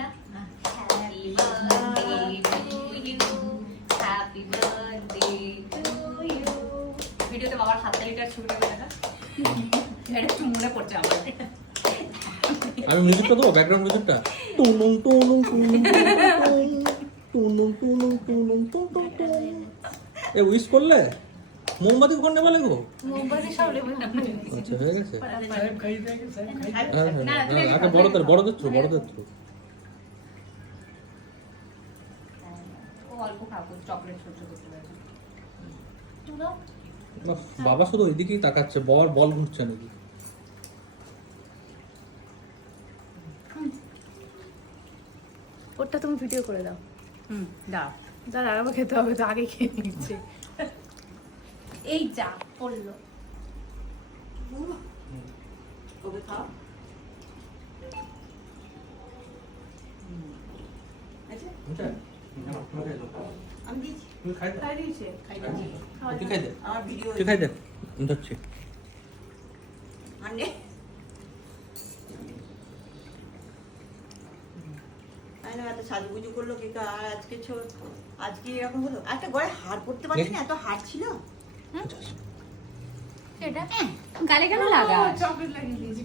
না happy birthday to you. ভিডিওতে বাবার হাততালি লিটার ছবি দেবে না, এটা একটু মনে পড়ছে আমার। আমি মিউজিকটা দেবো, ব্যাকগ্রাউন্ড মিউজিকটা। টুং টুং টুং টুং টুং টুং টুং টুং টুং টুং টুং। এ উইশ করলে মোমবাতি কোন নেবা লাগবো? মোমবাতি সব লেবু না। আচ্ছা হয়ে গেছে। সাহেব খাই দেখে সাহেব খাই। আগে বড়দের থ্রু। ও অল্প খাবো, চকলেট সহ্য করতে পারবে না। বাবা শুধু ওইদিকেই তাকাচ্ছে, বল ঘুরছে নাকি? ওটা তুমি ভিডিও করে দাও। দাও দাঁড়া আরো খেতে হবে, তো আগে খেয়ে নিচ্ছে। এই যা পড়লো। ওকে খাও। আচ্ছা আমি দিয়েছি। খাই দিয়েছে। তুই খাই দে, আমার ভিডিও তুই খাই দে, ধরছি। আন্ডে তাই না, এত সাজুগুজু করলো কে আর আজকে এরকম হলো। একটা গলায় হার পড়তে পারছি না, এত হার ছিল। সেটা গালে কেন লাগা? চকলেট লাগিয়ে দিয়েছি।